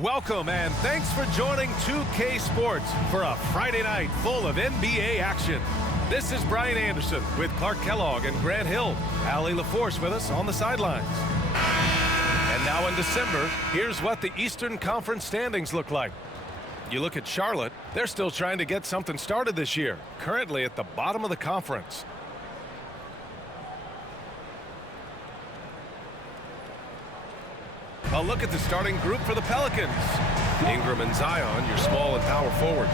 Welcome and thanks for joining 2K Sports for a Friday night full of NBA action. This is Brian Anderson with Clark Kellogg and Grant Hill. Allie LaForce with us on the sidelines. And now in December, here's what the Eastern Conference standings look like. You look at Charlotte, they're still trying to get something started this year, currently at the bottom of the conference. A look at the starting group for the Pelicans. Ingram and Zion, your small and power forwards.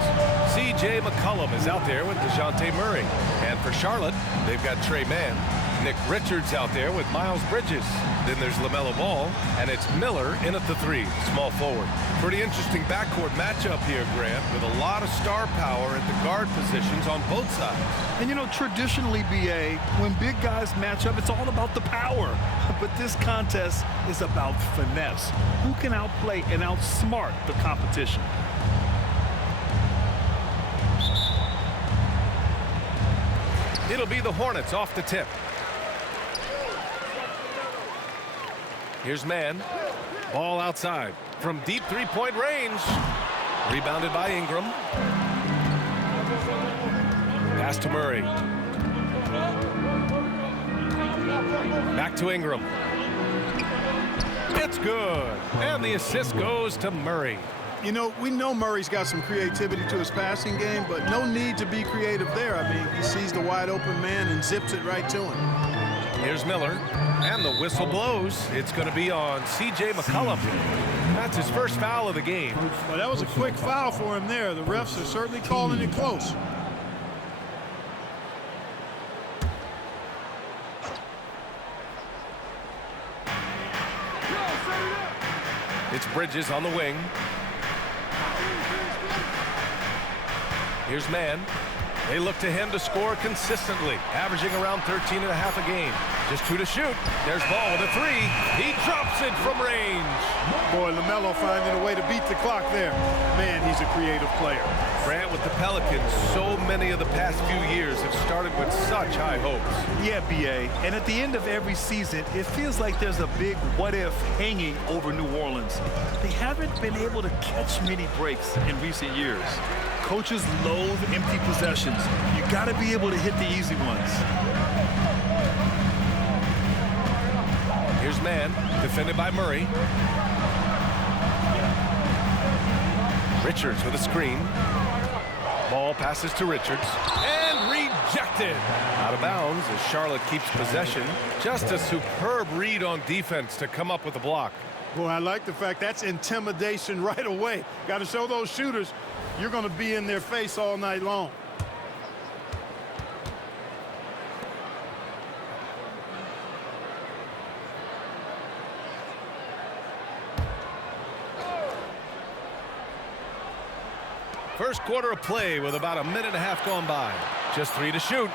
C.J. McCollum is out there with DeJounte Murray. And for Charlotte, they've got Trey Mann. Nick Richards out there with Miles Bridges. Then there's LaMelo Ball, and it's Miller in at the three, small forward. Pretty interesting backcourt matchup here, Grant, with a lot of star power at the guard positions on both sides. And, you know, traditionally, B.A., when big guys match up, it's all about the power. But this contest is about finesse. Who can outplay and outsmart the competition? It'll be the Hornets off the tip. Here's Mann. Ball outside from deep three-point range. Rebounded by Ingram. Pass to Murray. Back to Ingram. It's good. And the assist goes to Murray. You know, we know Murray's got some creativity to his passing game, but no need to be creative there. I mean, he sees the wide open man and zips it right to him. Here's Miller, and the whistle blows. It's going to be on C.J. McCollum. That's his first foul of the game. Well, that was a quick foul for him there. The refs are certainly calling it close. It's Bridges on the wing. Here's Mann. They look to him to score consistently, averaging around 13 and a half a game. Just 2 to shoot. There's Ball with a 3. He drops it from range. Boy, LaMelo finding a way to beat the clock there. Man, he's a creative player. Grant, with the Pelicans, so many of the past few years have started with such high hopes. Yeah, B.A., and at the end of every season, it feels like there's a big what-if hanging over New Orleans. They haven't been able to catch many breaks in recent years. Coaches loathe empty possessions. You got to be able to hit the easy ones. Here's Mann, defended by Murray. Richards with a screen. Ball passes to Richards. And rejected. Out of bounds as Charlotte keeps possession. Just a superb read on defense to come up with a block. Boy, I like the fact that's intimidation right away. Got to show those shooters you're going to be in their face all night long. First quarter of play with about a minute and a half gone by. Just 3 to shoot.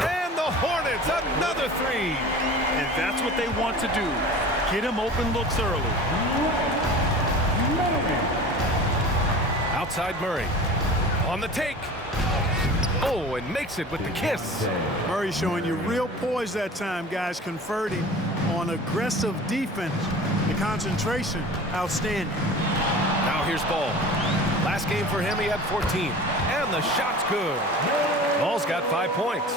And the Hornets, another 3. And that's what they want to do. Get him open looks early. Outside Murray. On the take. Oh, and makes it with the kiss. Murray showing you real poise that time, guys, converting on aggressive defense. The concentration, outstanding. Now here's Ball. Last game for him, he had 14. And the shot's good. Ball's got 5 points.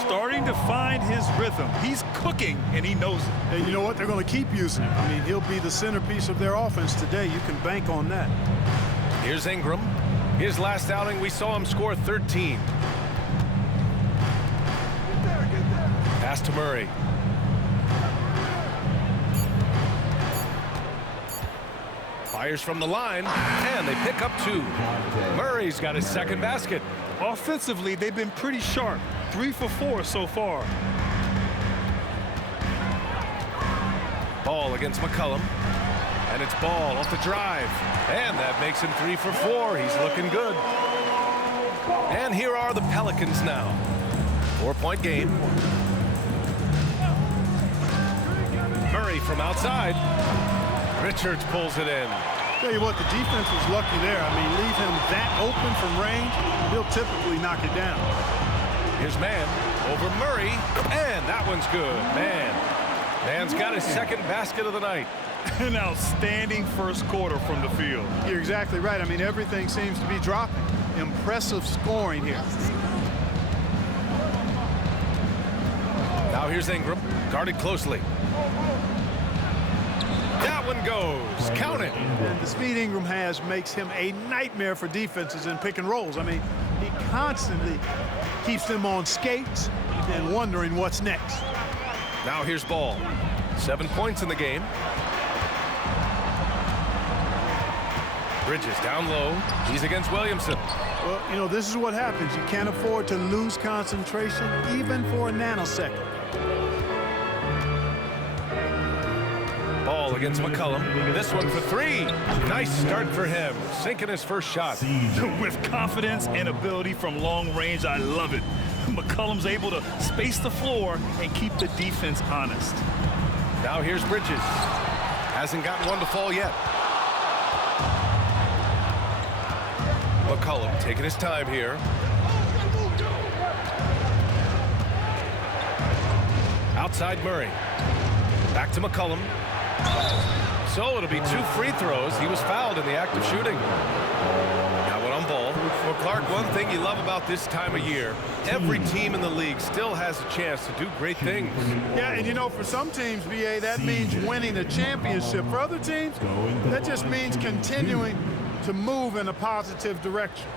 Starting to find his rhythm. He's cooking, and he knows it. And you know what? They're going to keep using him. I mean, he'll be the centerpiece of their offense today. You can bank on that. Here's Ingram. His last outing, we saw him score 13. Pass to Murray. Fires from the line, and they pick up 2. Murray's got his second basket. Offensively, they've been pretty sharp. 3 for 4 so far. Ball against McCollum. And it's Ball off the drive. And that makes him 3 for 4. He's looking good. And here are the Pelicans now. 4-point game. Murray from outside. Richards pulls it in. Tell you what, the defense was lucky there. I mean, leave him that open from range, he'll typically knock it down. Here's Mann over Murray, and that one's good. Mann's got his second basket of the night. An outstanding first quarter from the field. You're exactly right. I mean, everything seems to be dropping. Impressive scoring here. Now here's Ingram, guarded closely. That one goes. Count it. And the speed Ingram has makes him a nightmare for defenses in pick and rolls. I mean, he constantly keeps them on skates and wondering what's next. Now here's Ball. 7 points in the game. Bridges down low. He's against Williamson. Well, you know, this is what happens. You can't afford to lose concentration even for a nanosecond. Ball against McCollum. This one for three. Nice start for him. Sinking his first shot. With confidence and ability from long range, I love it. McCollum's able to space the floor and keep the defense honest. Now here's Bridges. Hasn't gotten one to fall yet. McCollum taking his time here. Outside Murray. Back to McCollum. So it'll be 2 free throws. He was fouled in the act of shooting. That one on Ball. Well, Clark, one thing you love about this time of year, every team in the league still has a chance to do great things. Yeah, and you know, for some teams, BA, that means winning a championship. For other teams, that just means continuing to move in a positive direction.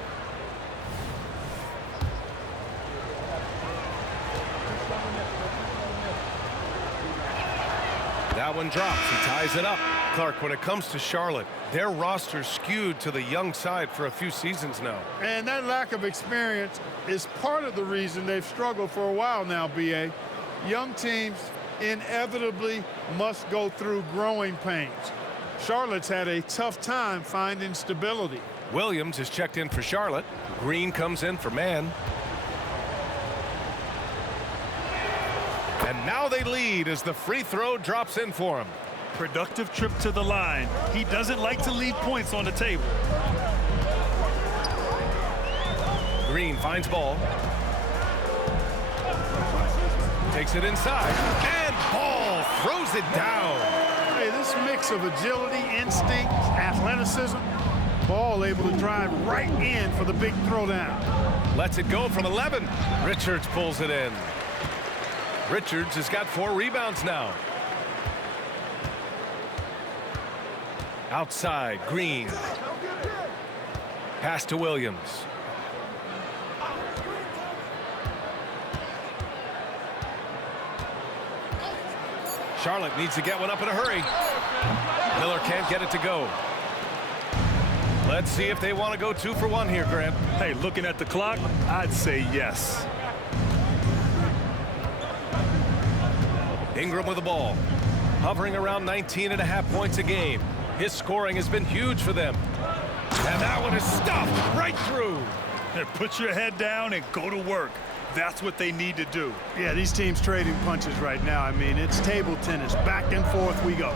That one drops. He ties it up. Clark, when it comes to Charlotte, their roster's skewed to the young side for a few seasons now. And that lack of experience is part of the reason they've struggled for a while now, BA. Young teams inevitably must go through growing pains. Charlotte's had a tough time finding stability. Williams is checked in for Charlotte. Green comes in for Mann. And now they lead as the free throw drops in for him. Productive trip to the line. He doesn't like to leave points on the table. Green finds Ball. Takes it inside. And Ball throws it down. Hey, this mix of agility, instinct, athleticism, Ball able to drive right in for the big throwdown. Lets it go from 11. Richards pulls it in. Richards has got 4 rebounds now. Outside, Green. Pass to Williams. Charlotte needs to get one up in a hurry. Miller can't get it to go. Let's see if they want to go 2 for 1 here, Grant. Hey, looking at the clock, I'd say yes. Ingram with the ball. Hovering around 19.5 points a game. His scoring has been huge for them. And that one is stuffed right through. And put your head down and go to work. That's what they need to do. Yeah, these teams trading punches right now. I mean, it's table tennis. Back and forth we go.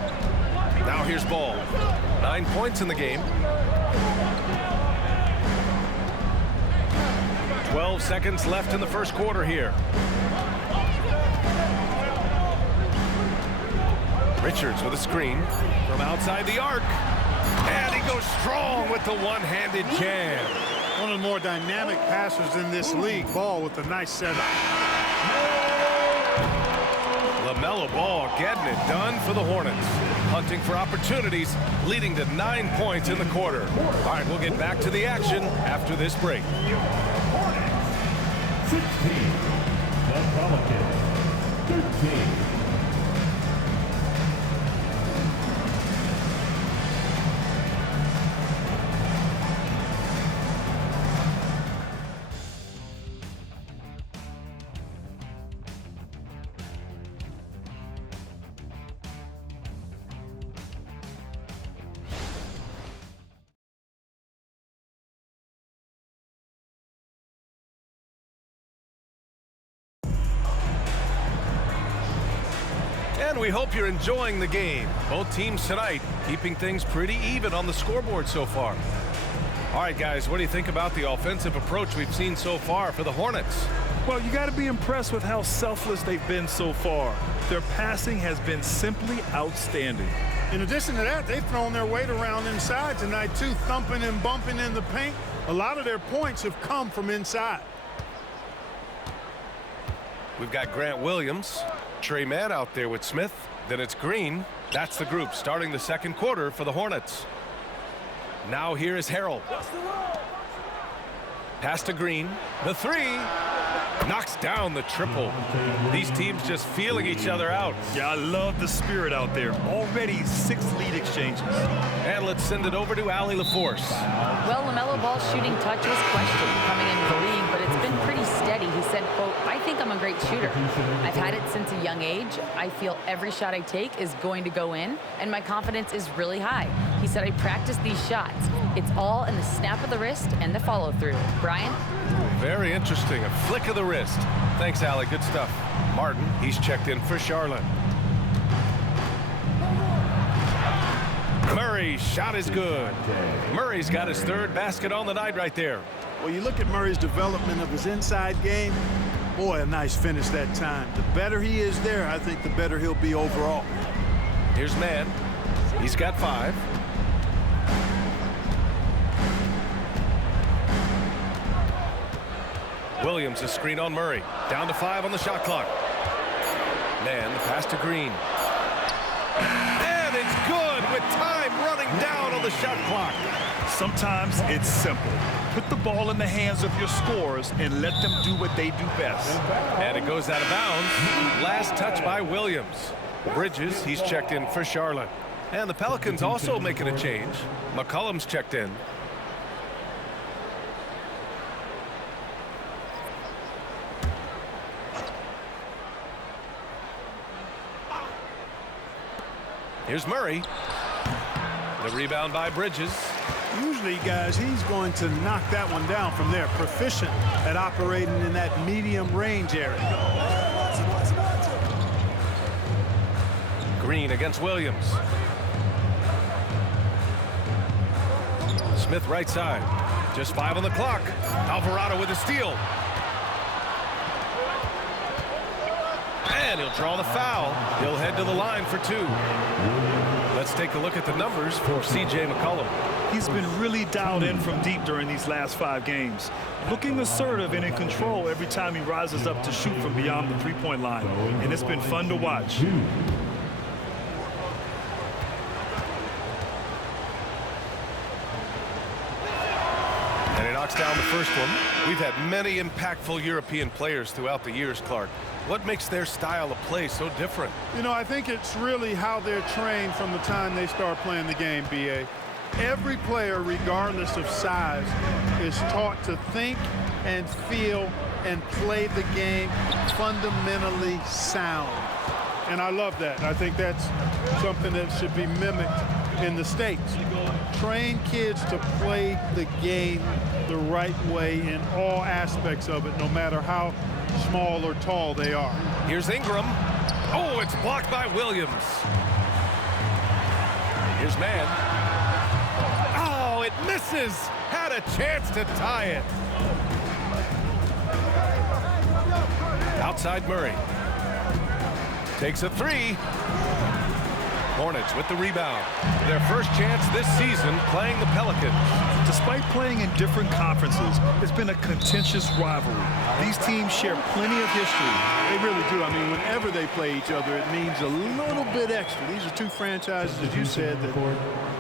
Now here's Ball. 9 points in the game. 12 seconds left in the first quarter here. Richards with a screen from outside the arc. And he goes strong with the one-handed jam. One of the more dynamic passers in this league. Ball with a nice setup. LaMelo Ball getting it done for the Hornets. Hunting for opportunities, leading to 9 points in the quarter. All right, we'll get back to the action after this break. 16, the Pelicans, 13. And we hope you're enjoying the game. Both teams tonight keeping things pretty even on the scoreboard so far. All right, guys, what do you think about the offensive approach we've seen so far for the Hornets? Well, you got to be impressed with how selfless they've been so far. Their passing has been simply outstanding. In addition to that, they've thrown their weight around inside tonight, too, thumping and bumping in the paint. A lot of their points have come from inside. We've got Grant Williams, Trey Mann out there with Smith. Then it's Green. That's the group starting the second quarter for the Hornets. Now here is Harrell. Pass to Green. The three. Knocks down the triple. These teams just feeling each other out. Yeah, I love the spirit out there. Already 6 lead exchanges. And let's send it over to Allie LaForce. Well, LaMelo Ball's shooting touch was questioned coming into the league, but it's been pretty steady. He said, quote, "I think I'm a great shooter. I've had it since a young age. I feel every shot I take is going to go in, and my confidence is really high." He said, "I practice these shots. It's all in the snap of the wrist and the follow-through." Brian? Very interesting. A flick of the wrist. Thanks, Allie. Good stuff. Martin, he's checked in for Charlotte. Murray's shot is good. Murray's got his 3rd basket on the night right there. Well, you look at Murray's development of his inside game. Boy, a nice finish that time. The better he is there, I think the better he'll be overall. Here's Mann. He's got 5. Williams, a screen on Murray. Down to 5 on the shot clock. Mann, the pass to Green. And it's good with time running down on the shot clock. Sometimes it's simple. Put the ball in the hands of your scorers and let them do what they do best. And it goes out of bounds. Last touch by Williams. Bridges, he's checked in for Charlotte. And the Pelicans also making a change. McCollum's checked in. Here's Murray. The rebound by Bridges. Usually, guys, he's going to knock that one down from there. Proficient at operating in that medium range area. Green against Williams. Smith right side. Just 5 on the clock. Alvarado with a steal. And he'll draw the foul. He'll head to the line for 2. Let's take a look at the numbers for C.J. McCollum. He's been really dialed in from deep during these last 5 games. Looking assertive and in control every time he rises up to shoot from beyond the 3-point line. And it's been fun to watch. And he knocks down the first one. We've had many impactful European players throughout the years, Clark. What makes their style of play so different? You know, I think it's really how they're trained from the time they start playing the game, B.A. Every player, regardless of size, is taught to think and feel and play the game fundamentally sound. And I love that. I think that's something that should be mimicked in the States. Train kids to play the game the right way in all aspects of it, no matter how small or tall they are. Here's Ingram. Oh, it's blocked by Williams. Here's Mann. Oh, it misses. Had a chance to tie it. Outside Murray. Takes a 3. Hornets with the rebound. Their first chance this season playing the Pelicans. Despite playing in different conferences, it's been a contentious rivalry. These teams share plenty of history. They really do. I mean, whenever they play each other, it means a little bit extra. These are 2 franchises, as you said, that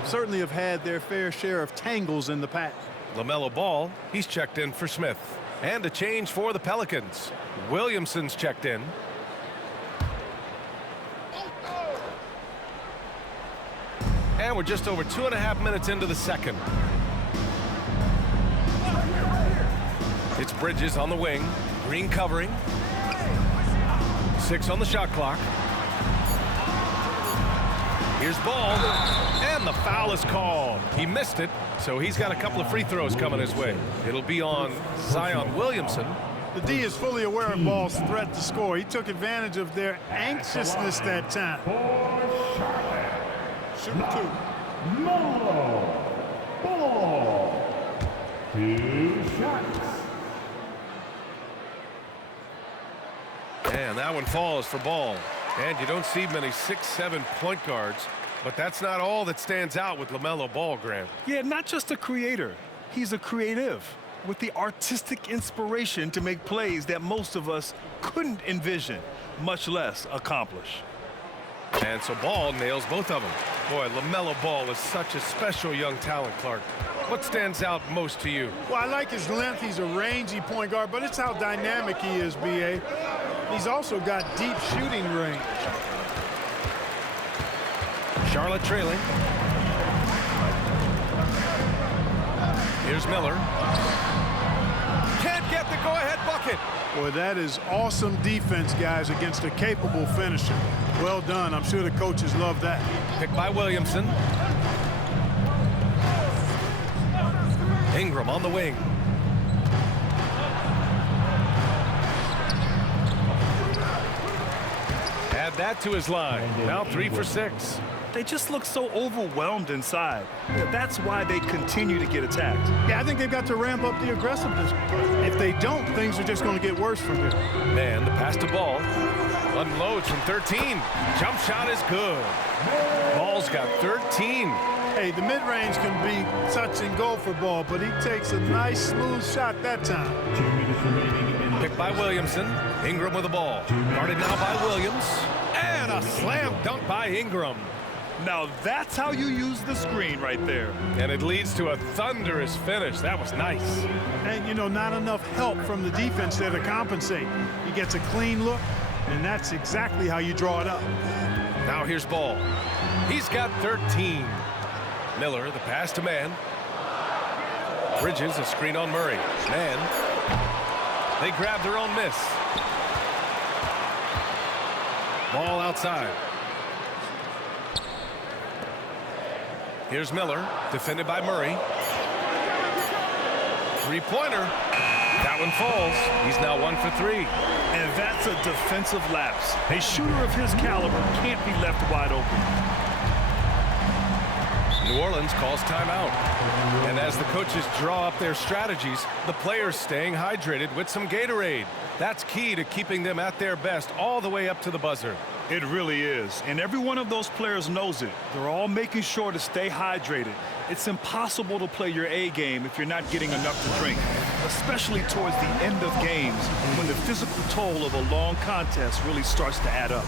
certainly have had their fair share of tangles in the past. LaMelo Ball, he's checked in for Smith. And a change for the Pelicans. Williamson's checked in. And we're just over 2.5 minutes into the second. It's Bridges on the wing. Green covering. 6 on the shot clock. Here's Ball. And the foul is called. He missed it, so he's got a couple of free throws coming his way. It'll be on Zion Williamson. The D is fully aware of Ball's threat to score. He took advantage of their anxiousness that time. Shooting 2. Melo Ball. 2 shots. And that one falls for Ball. And you don't see many 6'7" point guards But that's not all that stands out with LaMelo Ball, Grant. Yeah, not just a creator. He's a creative with the artistic inspiration to make plays that most of us couldn't envision, much less accomplish. And so Ball nails both of them. Boy, LaMelo Ball is such a special young talent, Clark. What stands out most to you? Well, I like his length. He's a rangy point guard, but it's how dynamic he is, B.A. He's also got deep shooting range. Charlotte trailing. Here's Miller. Can't get the go-ahead bucket. Boy, that is awesome defense, guys, against a capable finisher. Well done. I'm sure the coaches love that. Picked by Williamson. Ingram on the wing. Add that to his line. Now 3 for 6. They just look so overwhelmed inside. That's why they continue to get attacked. Yeah, I think they've got to ramp up the aggressiveness. If they don't, things are just going to get worse from here. Man, the pass to Ball. Unloads from 13. Jump shot is good. Ball's got 13. Hey, the mid-range can be touch and go for Ball, but he takes a nice, smooth shot that time. 2 minutes remaining in Picked by Williamson. Ingram with the ball. Guarded now by Williams. And a slam dunk by Ingram. Now that's how you use the screen right there. And it leads to a thunderous finish. That was nice. And, you know, not enough help from the defense there to compensate. He gets a clean look, and that's exactly how you draw it up. Now here's Ball. He's got 13. Miller, the pass to Man. Bridges, a screen on Murray. Man. They grab their own miss. Ball outside. Here's Miller, defended by Murray. Three-pointer. That one falls. He's now 1 for 3. And that's a defensive lapse. A shooter of his caliber can't be left wide open. New Orleans calls timeout. And as the coaches draw up their strategies, the players staying hydrated with some Gatorade. That's key to keeping them at their best all the way up to the buzzer. It really is. And every one of those players knows it. They're all making sure to stay hydrated. It's impossible to play your A game if you're not getting enough to drink, especially towards the end of games when the physical toll of a long contest really starts to add up.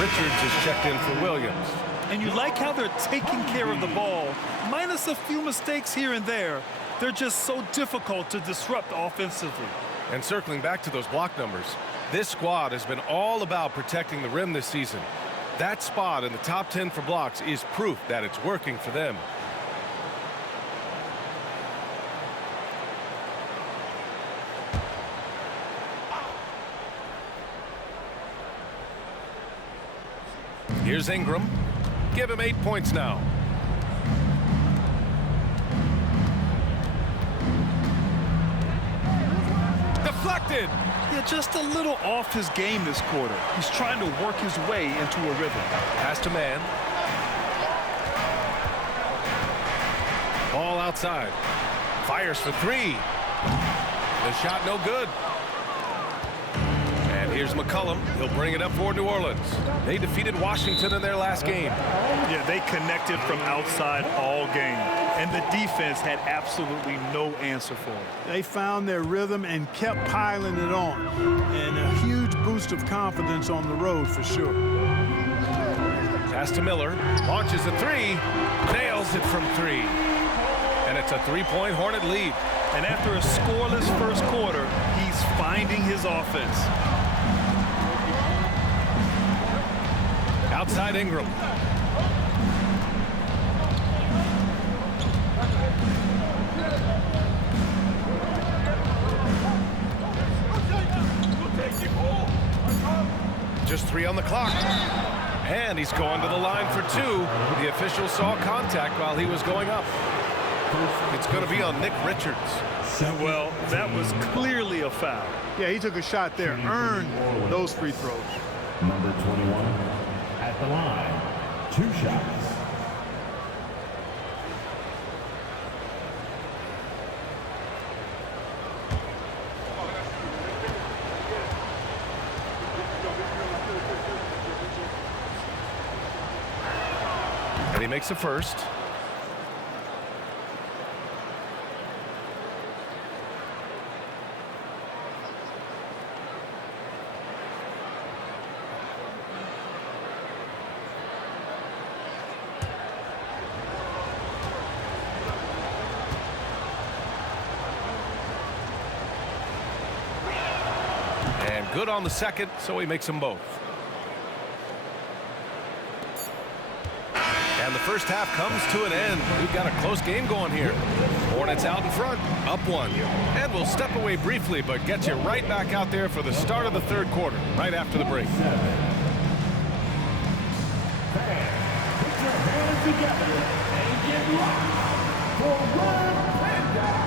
Richards is checked in for Williams. And you like how they're taking care of the ball, minus a few mistakes here and there. They're just so difficult to disrupt offensively. And circling back to those block numbers, this squad has been all about protecting the rim this season. That spot in the top 10 for blocks is proof that it's working for them. Here's Ingram. Give him 8 points now. Deflected. Yeah, just a little off his game this quarter. He's trying to work his way into a rhythm. Pass to Man. Ball outside. Fires for 3. The shot no good. And Here's McCollum. He'll bring it up for New Orleans. They defeated Washington in their last game. Yeah, they connected from outside all game, and the defense had absolutely no answer for it. They found their rhythm and kept piling it on. And a huge boost of confidence on the road for sure. Pass to Miller. Launches a three. Nails it from three. And it's a three-point Hornet lead. And after a scoreless first quarter, he's finding his offense. Outside Ingram. Just 3 on the clock. And he's going to the line for 2. The official saw contact while he was going up. It's going to be on Nick Richards. Well, that was clearly a foul. Yeah, he took a shot there, earned those free throws. Number 21 at the line. 2 shots. And he makes the first. And good on the second, so he makes them both. And the first half comes to an end. We've got a close game going here. Hornets out in front, up 1. And we'll step away briefly, but get you right back out there for the start of the third quarter, right after the break. Put your hands together and get locked for Red Panda.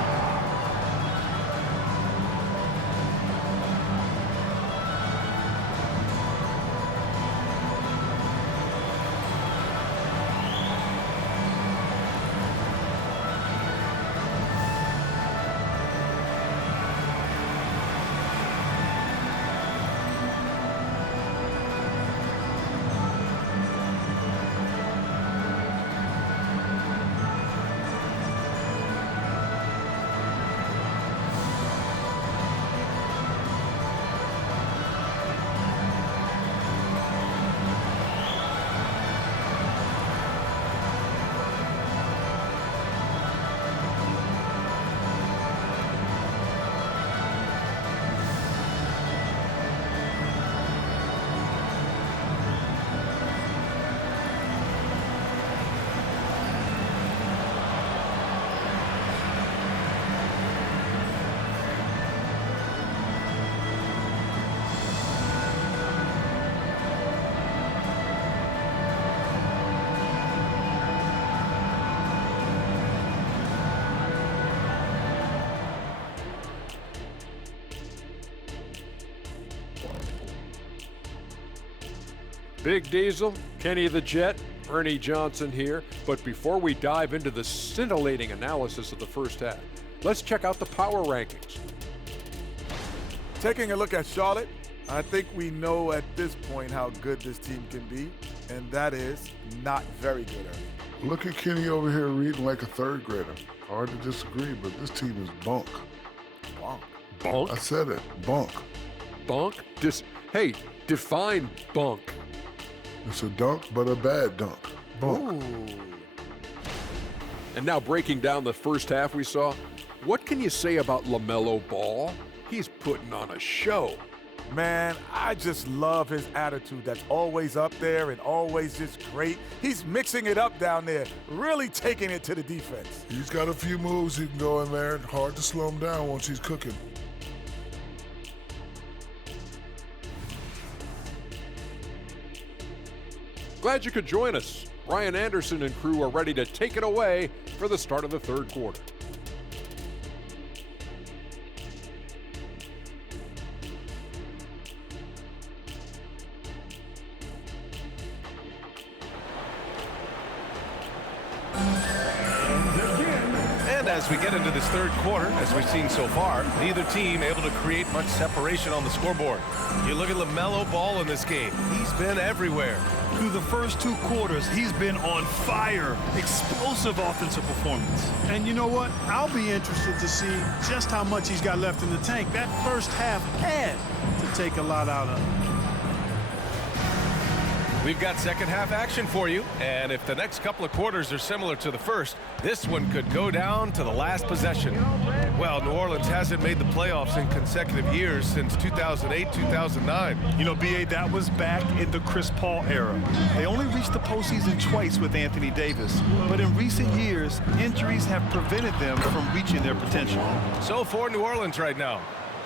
Big Diesel, Kenny the Jet, Ernie Johnson here. But before we dive into the scintillating analysis of the first half, let's check out the power rankings. Taking a look at Charlotte, I think we know at this point how good this team can be, and that is not very good, Ernie. Look at Kenny over here reading like a third grader. Hard to disagree, but this team is bunk. Bunk. Bunk? I said it, bunk. Bunk? Hey, define bunk. It's a dunk, but a bad dunk. Bunk. Ooh. And now breaking down the first half we saw, what can you say about LaMelo Ball? He's putting on a show. Man, I just love his attitude that's always up there and always just great. He's mixing it up down there, really taking it to the defense. He's got a few moves he can go in there. Hard to slow him down once he's cooking. Glad you could join us. Brian Anderson and crew are ready to take it away for the start of the third quarter. as we get into this third quarter, as we've seen so far. Neither team able to create much separation on the scoreboard. You look at LaMelo Ball in this game. He's been everywhere. Through the first 2 quarters, he's been on fire. Explosive offensive performance. And you know what? I'll be interested to see just how much he's got left in the tank. That first half had to take a lot out of him. We've got second half action for you, and if the next couple of quarters are similar to the first, this one could go down to the last possession. Well, New Orleans hasn't made the playoffs in consecutive years since 2008, 2009. You know, B.A., that was back in the Chris Paul era. They only reached the postseason twice with Anthony Davis, but in recent years, injuries have prevented them from reaching their potential. So for New Orleans right now,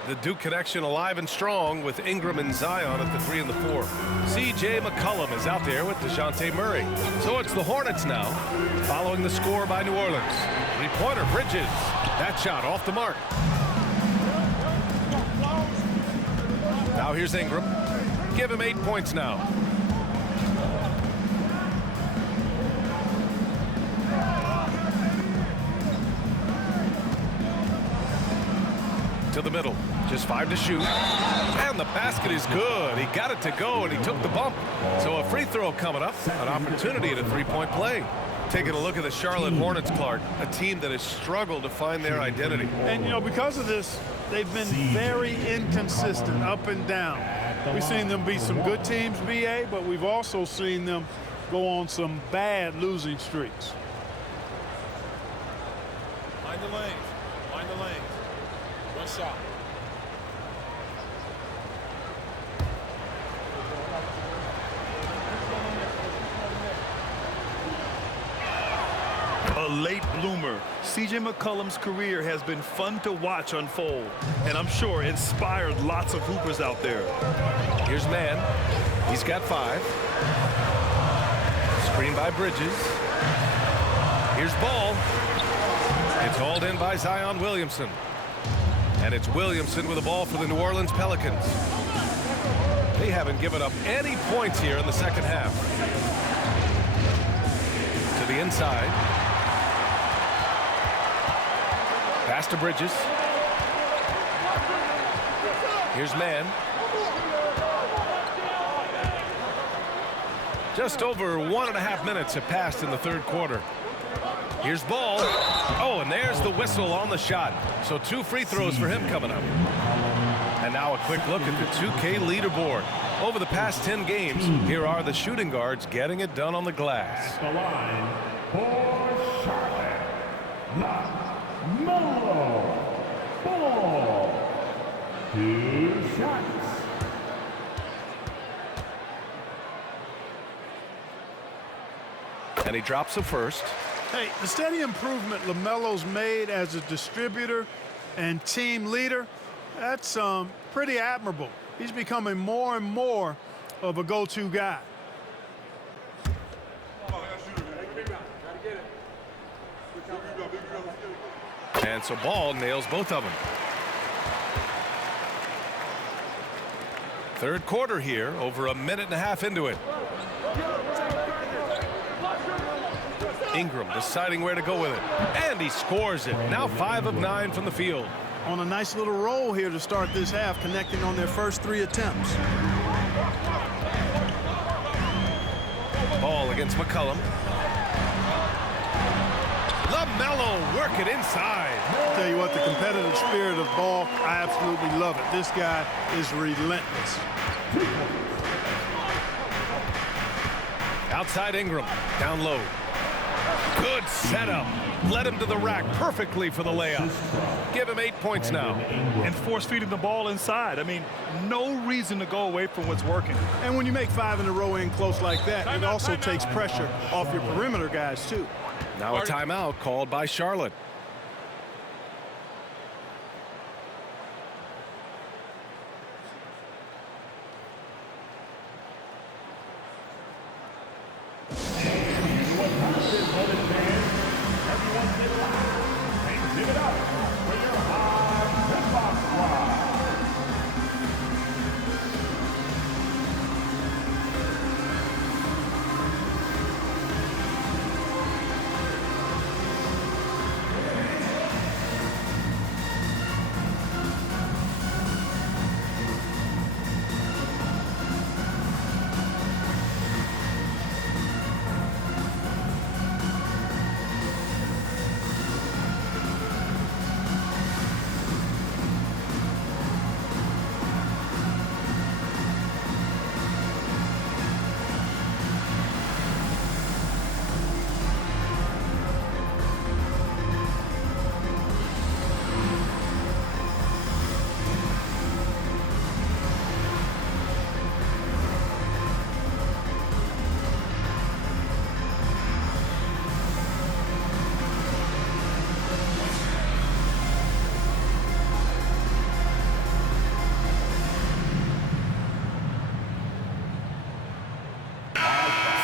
the Duke connection alive and strong with Ingram and Zion at the 3 and the 4. C.J. McCollum is out there with DeJounte Murray. So it's the Hornets now, following the score by New Orleans. Three-pointer, Bridges. That shot off the mark. Now here's Ingram. Give him 8 points now. To the middle. Just 5 to shoot. And the basket is good. He got it to go, and he took the bump. So a free throw coming up. An opportunity at a three-point play. Taking a look at the Charlotte Hornets, Clark, a team that has struggled to find their identity. And, you know, because of this, they've been very inconsistent, up and down. We've seen them beat some good teams, BA, but we've also seen them go on some bad losing streaks. Mind the lanes. Mind the lanes. One shot. A late bloomer. C.J. McCollum's career has been fun to watch unfold, and I'm sure inspired lots of hoopers out there. Here's Mann. He's got 5. Screen by Bridges. Here's Ball. It's hauled in by Zion Williamson. And it's Williamson with the ball for the New Orleans Pelicans. They haven't given up any points here in the second half. To the inside. Pass to Bridges. Here's Mann. Just over 1.5 minutes have passed in the third quarter. Here's Ball. Oh, and there's the whistle on the shot. So 2 free throws for him coming up. And now a quick look at the 2K leaderboard. Over the past 10 games, here are the shooting guards getting it done on the glass. At the line for Charlotte, LaMelo Ball. 2 shots. And he drops the first. Hey, the steady improvement LaMelo's made as a distributor and team leader, that's pretty admirable. He's becoming more and more of a go-to guy. And so Ball nails both of them. Third quarter here, over 1.5 minutes into it. Ingram deciding where to go with it. And he scores it. Now 5 of 9 from the field. On a nice little roll here to start this half, connecting on their first 3 attempts. Ball against McCollum. LaMelo work it inside. I'll tell you what, the competitive spirit of Ball, I absolutely love it. This guy is relentless. Outside Ingram, down low. Good setup. Led him to the rack perfectly for the layup. Give him 8 points now. And force feeding the ball inside. I mean, no reason to go away from what's working. And when you make 5 in a row in close like that, it also takes pressure off your perimeter guys, too. Now a timeout called by Charlotte.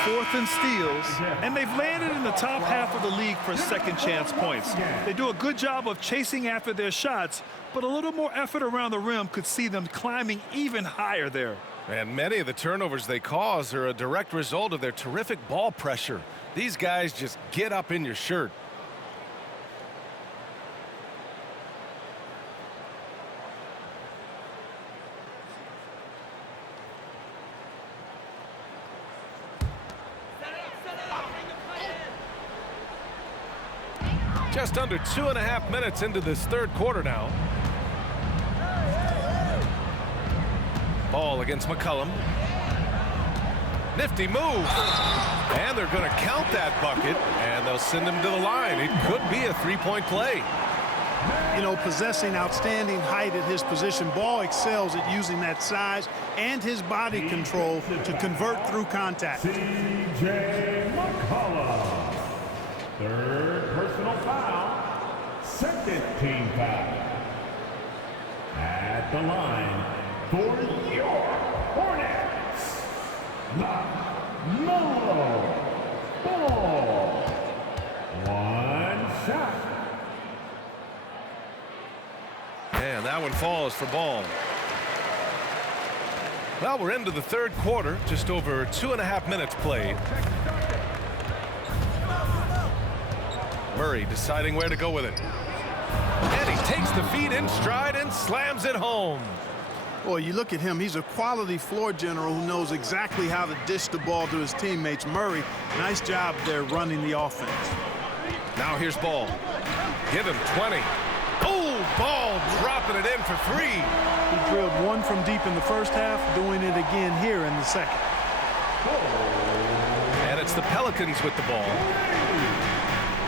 fourth and steals, and they've landed in the top half of the league for second chance points. They do a good job of chasing after their shots, but a little more effort around the rim could see them climbing even higher there. And many of the turnovers they cause are a direct result of their terrific ball pressure. These guys just get up in your shirt. Just under 2.5 minutes into this third quarter now. Ball against McCollum. Nifty move. And they're going to count that bucket, and they'll send him to the line. It could be a three-point play. You know, possessing outstanding height at his position, Ball excels at using that size and his body control to convert through contact. C.J. McCollum. Third personal foul. Second team foul. At the line for your Hornets, LaMelo Ball. One shot. And that one falls for Ball. Well, we're into the third quarter, just over 2.5 minutes played. Murray deciding where to go with it. And he takes the feed in stride and slams it home. Boy, you look at him, he's a quality floor general who knows exactly how to dish the ball to his teammates. Murray, nice job there running the offense. Now here's Ball. Give him 20. Oh, Ball dropping it in for three. He drilled one from deep in the first half, doing it again here in the second. And it's the Pelicans with the ball.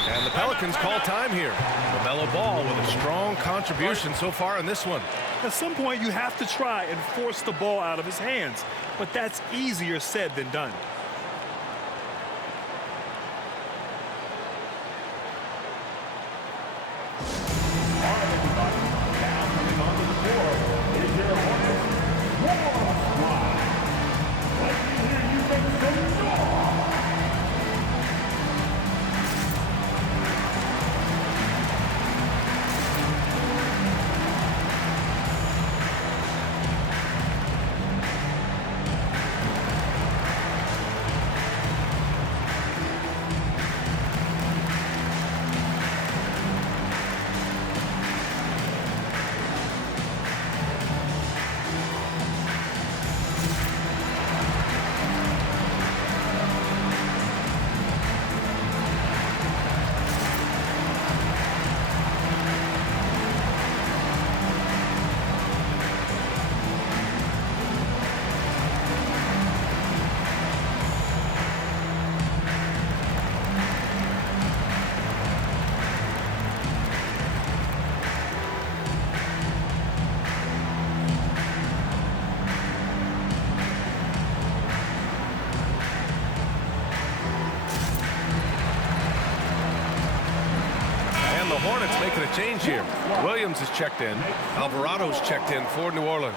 And the Pelicans call time here. LaMelo Ball with a strong contribution so far in this one. At some point, you have to try and force the ball out of his hands, but that's easier said than done. The Hornets making a change here. Williams is checked in. Alvarado's checked in for New Orleans.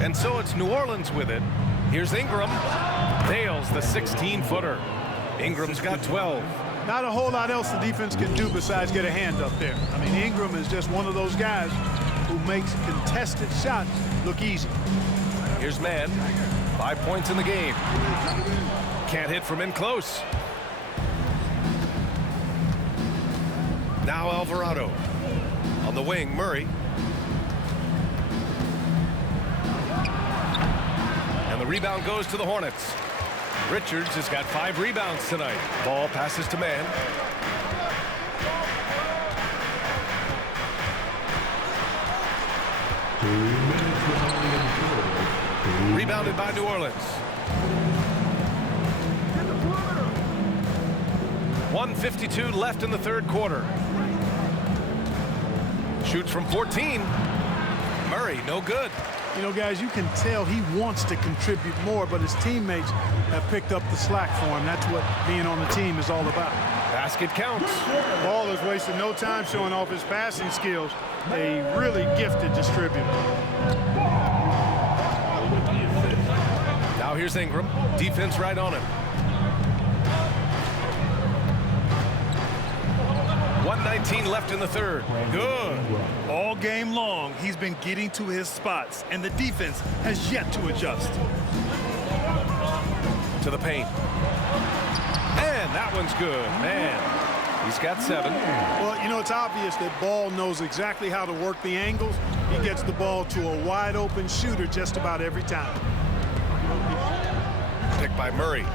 And so it's New Orleans with it. Here's Ingram. Nails the 16-footer. Ingram's got 12. Not a whole lot else the defense can do besides get a hand up there. I mean, Ingram is just one of those guys who makes contested shots look easy. Here's Mann. 5 points in the game. Can't hit from in close. Now Alvarado. On the wing, Murray. And the rebound goes to the Hornets. Richards has got 5 rebounds tonight. Ball passes to Mann. Rebounded by New Orleans. 1:52 left in the third quarter. Shoots from 14. Murray, no good. You know, guys, you can tell he wants to contribute more, but his teammates have picked up the slack for him. That's what being on the team is all about. Basket counts. Ball has wasted no time showing off his passing skills. A really gifted distributor. Now here's Ingram. Defense right on him. 1:19 left in the third. Good. All game long, he's been getting to his spots, and the defense has yet to adjust. To the paint. And that one's good. Man, he's got 7. Well, you know, it's obvious that Ball knows exactly how to work the angles. He gets the ball to a wide-open shooter just about every time. Picked by Murray.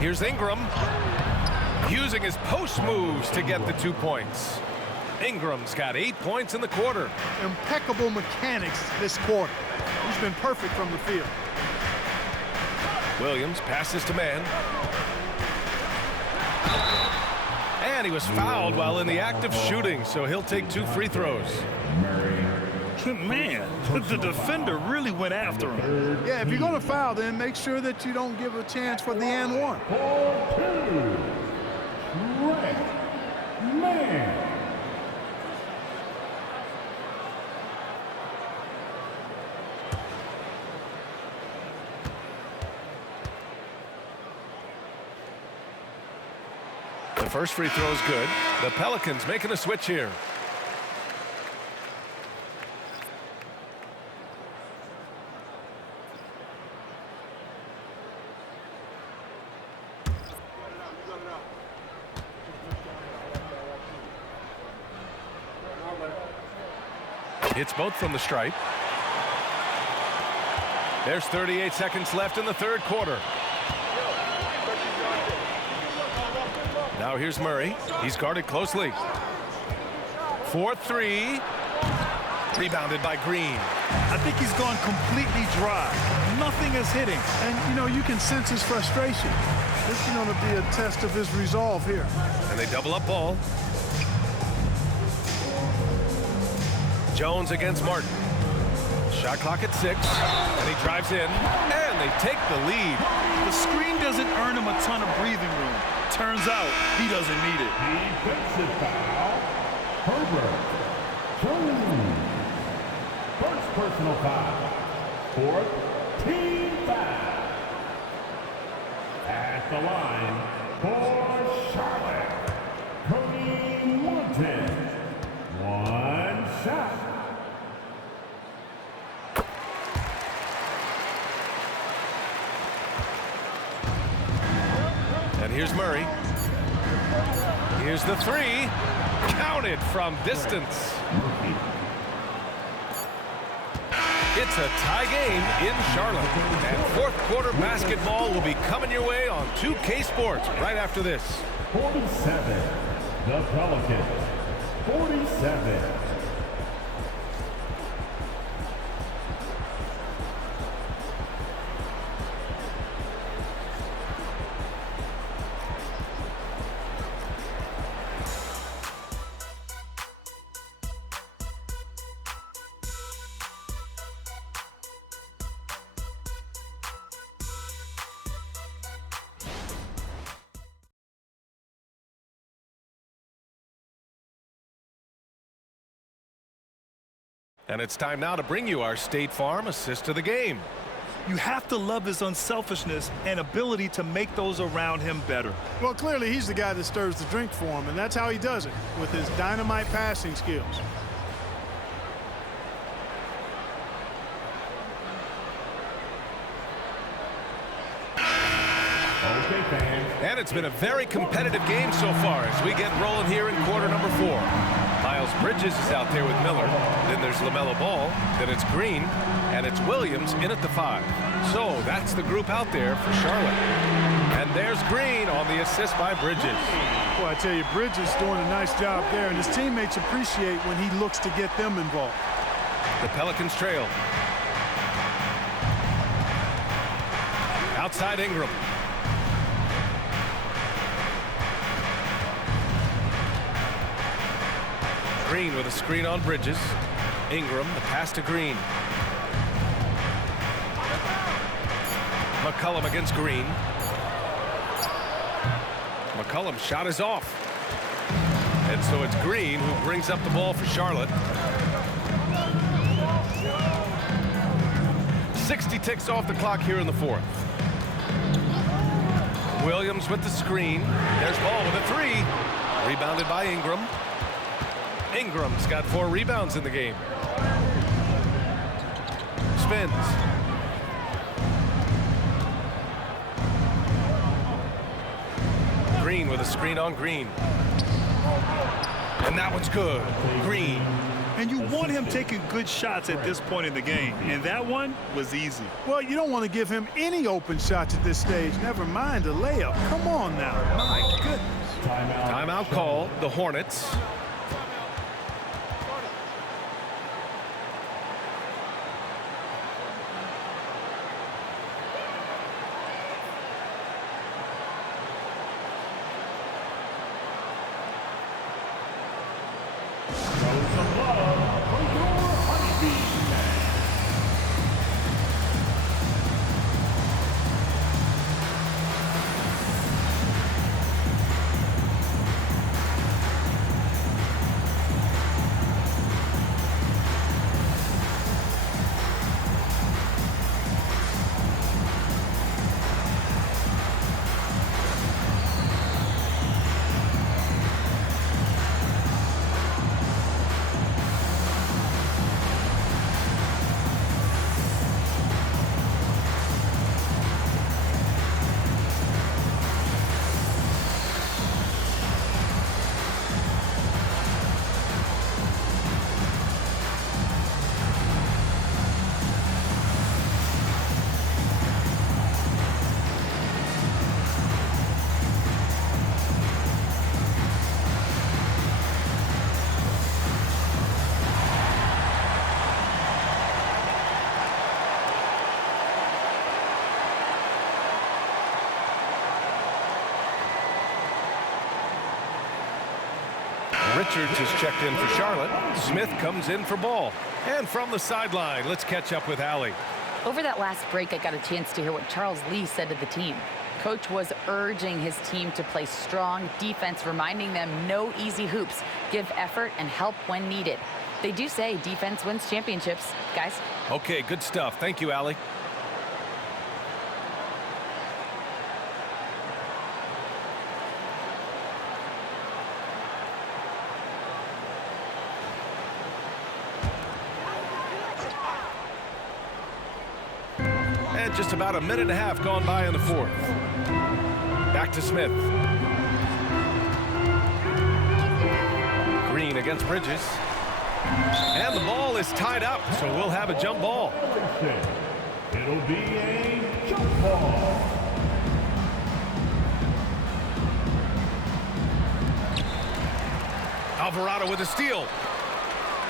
Here's Ingram. Using his post moves to get the 2 points. Ingram's got 8 points in the quarter. Impeccable mechanics this quarter. He's been perfect from the field. Williams passes to man. And he was fouled while in the act of shooting, so he'll take 2 free throws. Man, the defender really went after him. Yeah, if you're going to foul, then make sure that you don't give a chance for the and one. Man. The first free throw is good. The Pelicans making a switch here. Hits both from the stripe. There's 38 seconds left in the third quarter. Now here's Murray. He's guarded closely. 4-3. Rebounded by Green. I think he's gone completely dry. Nothing is hitting. And, you know, you can sense his frustration. This is going to be a test of his resolve here. And they double up Ball. Jones against Martin. Shot clock at 6. And he drives in. And they take the lead. The screen doesn't earn him a ton of breathing room. Turns out he doesn't need it. Defensive foul. Herbert. First personal foul. 4th team foul. At the line for Charlotte, Cody Montes. 1 shot. And here's Murray. Here's the 3. Counted from distance. It's a tie game in Charlotte. And fourth quarter basketball will be coming your way on 2K Sports right after this. 47. The Pelicans. 47. And it's time now to bring you our State Farm assist of the game. You have to love his unselfishness and ability to make those around him better. Well, clearly he's the guy that stirs the drink for him, and that's how he does it, with his dynamite passing skills. Okay, fans. And it's been a very competitive game so far as we get rolling here in quarter number 4. Miles Bridges is out there with Miller. Then there's LaMelo Ball. Then it's Green. And it's Williams in at the 5. So that's the group out there for Charlotte. And there's Green on the assist by Bridges. Well, I tell you, Bridges doing a nice job there, and his teammates appreciate when he looks to get them involved. The Pelicans trail. Outside Ingram. Green with a screen on Bridges. Ingram, the pass to Green. McCollum against Green. McCollum's shot is off. And so it's Green who brings up the ball for Charlotte. 60 ticks off the clock here in the fourth. Williams with the screen. There's Ball with a three. Rebounded by Ingram. Ingram's got 4 rebounds in the game. Spins. Green with a screen on Green. And that one's good. Green. And you want him taking good shots at this point in the game. And that one was easy. Well, you don't want to give him any open shots at this stage. Never mind a layup. Come on now. My goodness. Timeout call, the Hornets. Richards has checked in for Charlotte. Smith comes in for Ball. And from the sideline, let's catch up with Allie. Over that last break, I got a chance to hear what Charles Lee said to the team. Coach was urging his team to play strong defense, reminding them no easy hoops, give effort, and help when needed. They do say defense wins championships, guys. Okay, good stuff. Thank you, Allie. And just about a minute and a half gone by in the fourth. Back to Smith. Green against Bridges. And the ball is tied up, so we'll have a jump ball. It'll be a jump ball. Alvarado with a steal.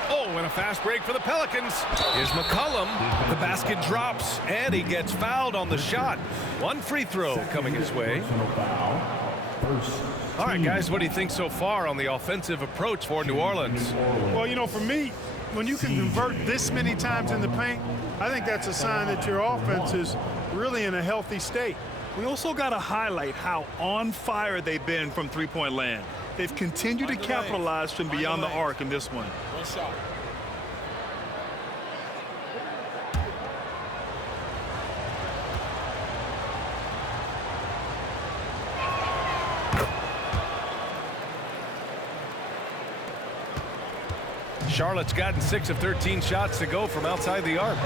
Oh, and a fast break for the Pelicans. Here's McCollum. The basket drops, and he gets fouled on the shot. One free throw coming his way. All right, guys, what do you think so far on the offensive approach for New Orleans? Well, you know, for me, when you can convert this many times in the paint, I think that's a sign that your offense is really in a healthy state. We also got to highlight how on fire they've been from three-point land. They've continued to capitalize from beyond the arc in this one. One shot. Charlotte's gotten 6 of 13 shots to go from outside the arc.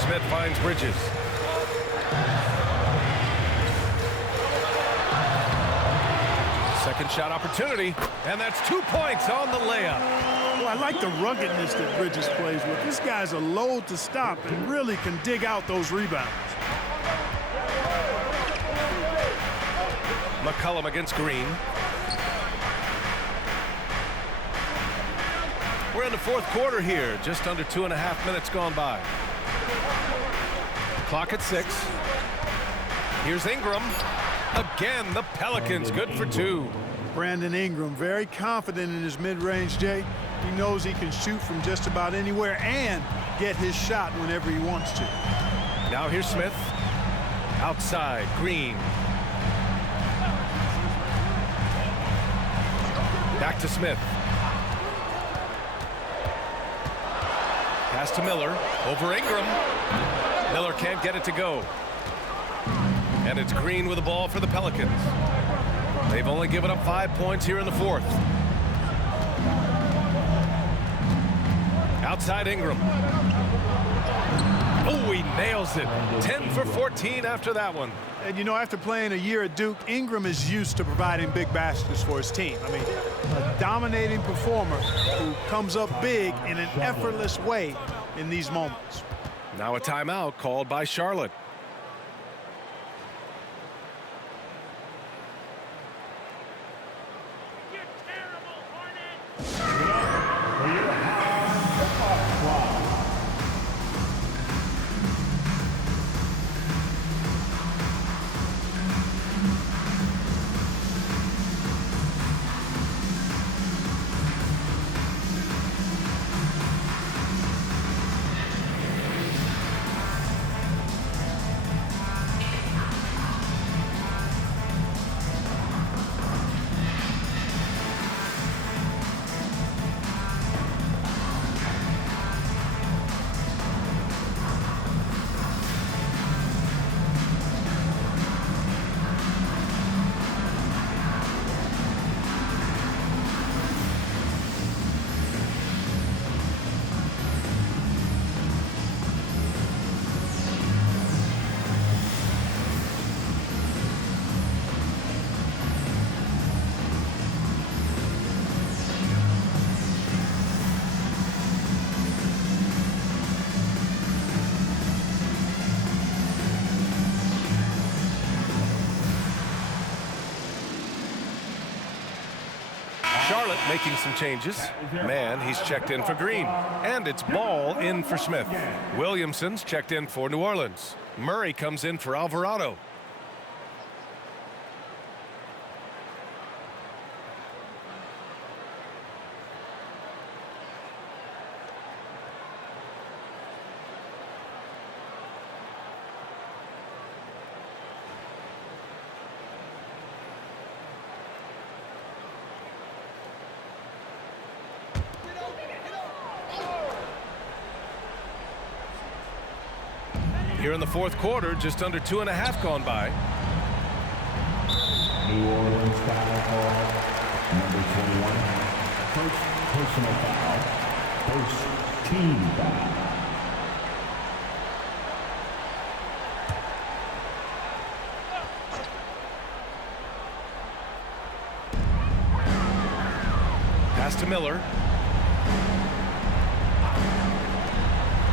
Smith finds Bridges. Second shot opportunity, and that's 2 points on the layup. Well, I like the ruggedness that Bridges plays with. This guy's a load to stop and really can dig out those rebounds. McCollum against Green. We're in the fourth quarter here, just under 2.5 minutes gone by. Clock at 6. Here's Ingram. Again, the Pelicans good for 2. Brandon Ingram, very confident in his mid-range, Jay. He knows he can shoot from just about anywhere and get his shot whenever he wants to. Now here's Smith. Outside, Green. Back to Smith. Pass to Miller. Over Ingram. Miller can't get it to go. And it's Green with the ball for the Pelicans. They've only given up 5 points here in the fourth. Outside Ingram. Oh, he nails it. 10 for 14 after that one. And, you know, after playing a year at Duke, Ingram is used to providing big baskets for his team. I mean, a dominating performer who comes up big in an effortless way in these moments. Now a timeout called by Charlotte. Charlotte making some changes. Man, he's checked in for Green. And it's Ball in for Smith. Williamson's checked in for New Orleans. Murray comes in for Alvarado. Here in the fourth quarter, just under 2.5 gone by. New Orleans foul call. Number 21. First personal foul. First team foul. Pass to Miller.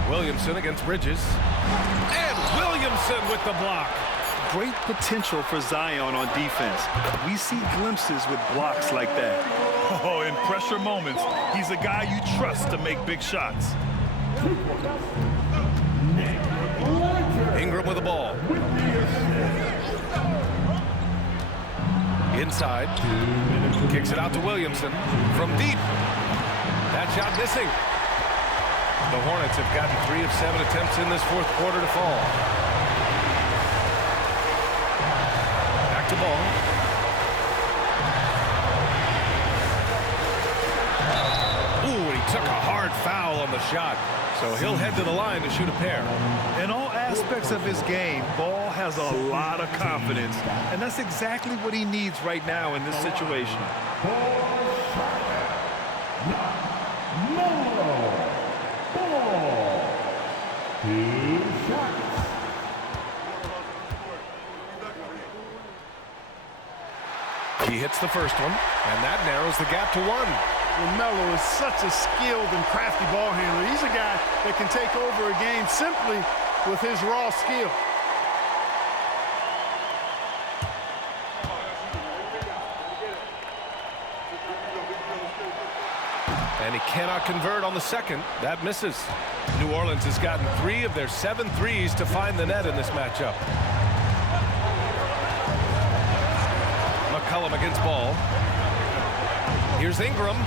Williamson against Bridges. And Williamson with the block. Great potential for Zion on defense. We see glimpses with blocks like that. Oh, in pressure moments, he's a guy you trust to make big shots. Ingram with the ball. Inside. Kicks it out to Williamson from deep. That shot missing. The Hornets have gotten 3 of 7 attempts in this fourth quarter to fall. Back to Ball. Ooh, and he took a hard foul on the shot. So he'll head to the line to shoot a pair. In all aspects of his game, Ball has a lot of confidence, and that's exactly what he needs right now in this situation. He hits the first one, and that narrows the gap to 1. Melo is such a skilled and crafty ball handler. He's a guy that can take over a game simply with his raw skill. And he cannot convert on the second. That misses. New Orleans has gotten 3 of their 7 threes to find the net in this matchup. McCollum against Ball. Here's Ingram.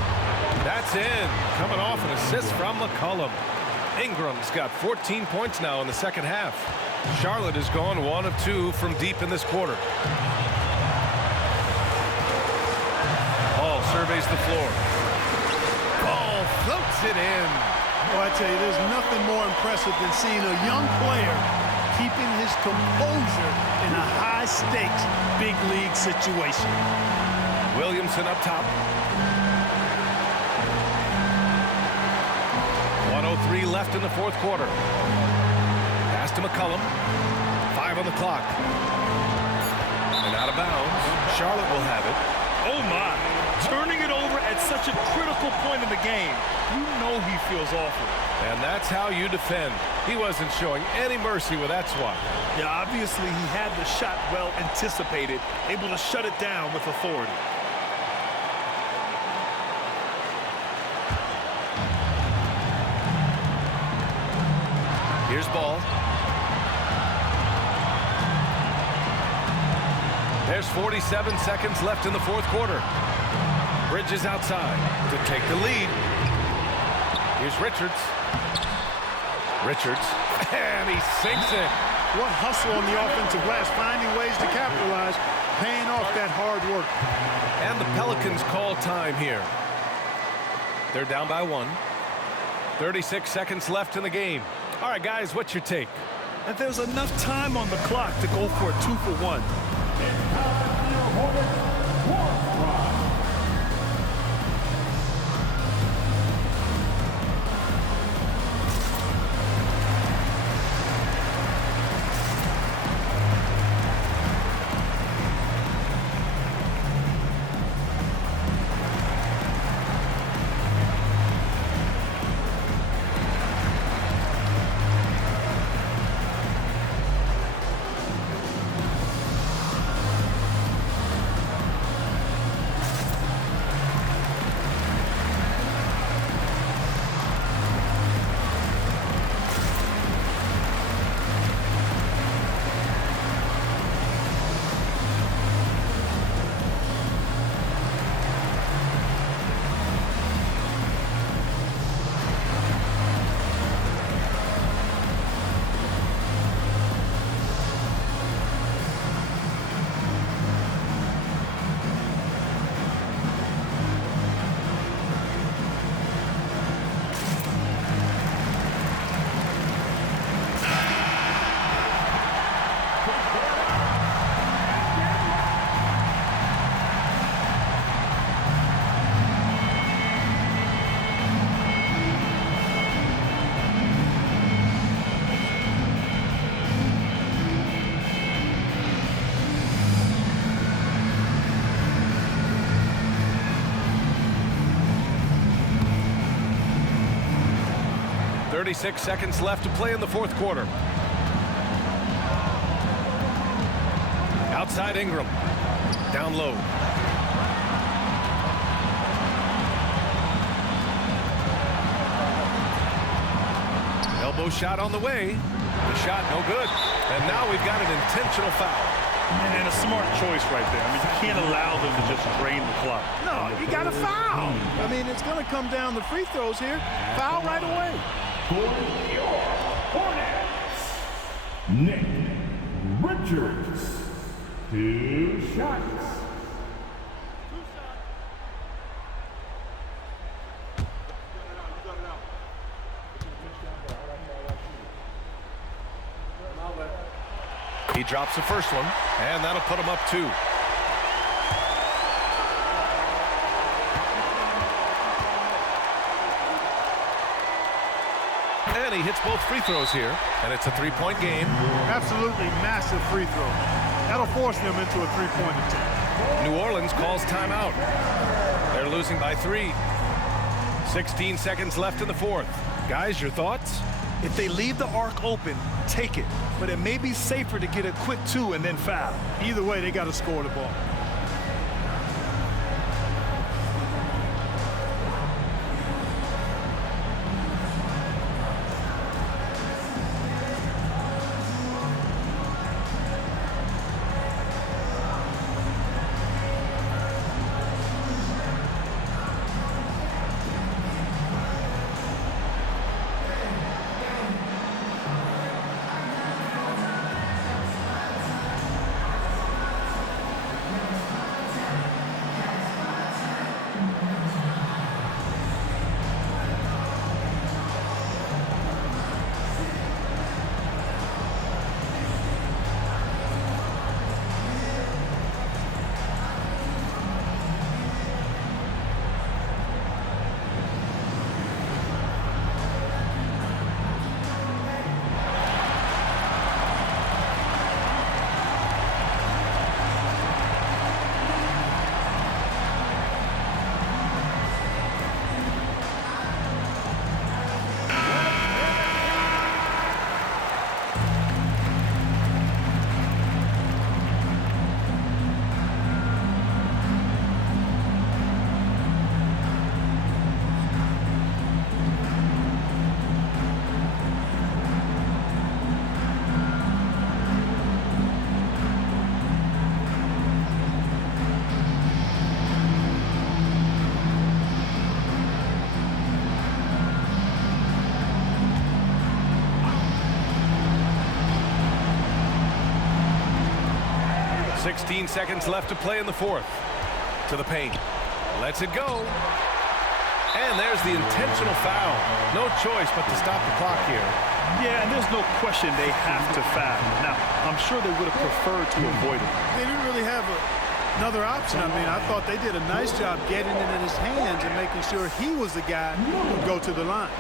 That's in. Coming off an assist from McCollum. Ingram's got 14 points now in the second half. Charlotte has gone 1 of 2 from deep in this quarter. Ball surveys the floor. Ball floats it in. Well, I tell you, there's nothing more impressive than seeing a young player keeping his composure in a high-stakes, big-league situation. Williamson up top. 1:03 left in the fourth quarter. Pass to McCollum. 5 on the clock. And out of bounds. Charlotte will have it. Oh, my. Turning it over at such a critical point in the game. You know he feels awful. And that's how you defend. He wasn't showing any mercy with that swat. Yeah, obviously he had the shot well anticipated, able to shut it down with authority. Here's Ball. There's 47 seconds left in the fourth quarter. Bridges outside to take the lead. Here's Richards. Richards, and he sinks it. What hustle on the offensive glass, finding ways to capitalize, paying off that hard work. And the Pelicans call time here. They're down by 1. 36 seconds left in the game. All right, guys, what's your take? And there's enough time on the clock to go for a 2-for-1. 36 seconds left to play in the fourth quarter. Outside Ingram. Down low. Elbow shot on the way. The shot no good. And now we've got an intentional foul. And a smart choice right there. I mean, you can't allow them to just drain the clock. No, you got to foul. I mean, it's going to come down to free throws here. Foul right away. For your Hornets, Nick Richards. 2 shots. He drops the first one, and that'll put him up 2. And he hits both free throws here, and it's a 3-point game. Absolutely massive free throw. That'll force them into a 3-point attempt. New Orleans calls timeout. They're losing by 3. 16 seconds left in the fourth. Guys, your thoughts? If they leave the arc open, take it. But it may be safer to get a quick 2 and then foul. Either way, they got to score the ball. 16 seconds left to play in the fourth. To the paint. Lets it go. And there's the intentional foul. No choice but to stop the clock here. Yeah, and there's no question they have to foul. Now, I'm sure they would have preferred to avoid it. They didn't really have another option. I mean, I thought they did a nice job getting it in his hands and making sure he was the guy who would go to the line.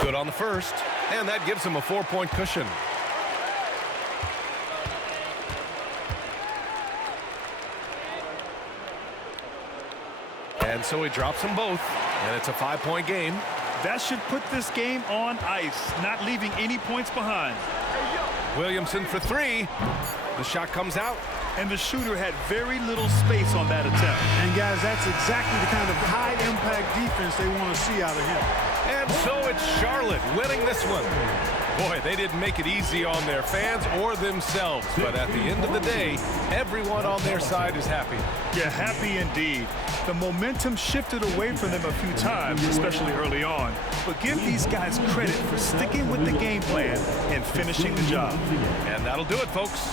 Good on the first, and that gives him a 4-point cushion. And so he drops them both, and it's a 5-point game. That should put this game on ice, not leaving any points behind. Williamson for three. The shot comes out. And the shooter had very little space on that attempt. And guys, that's exactly the kind of high-impact defense they want to see out of him. And so it's Charlotte winning this one. Boy, they didn't make it easy on their fans or themselves. But at the end of the day, everyone on their side is happy. Yeah, happy indeed. The momentum shifted away from them a few times, especially early on. But give these guys credit for sticking with the game plan and finishing the job. And that'll do it, folks.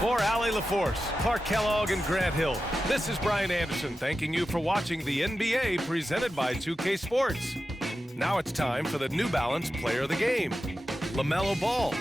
For Allie LaForce, Clark Kellogg, and Grant Hill, this is Brian Anderson thanking you for watching the NBA presented by 2K Sports. Now it's time for the New Balance Player of the Game, LaMelo Ball.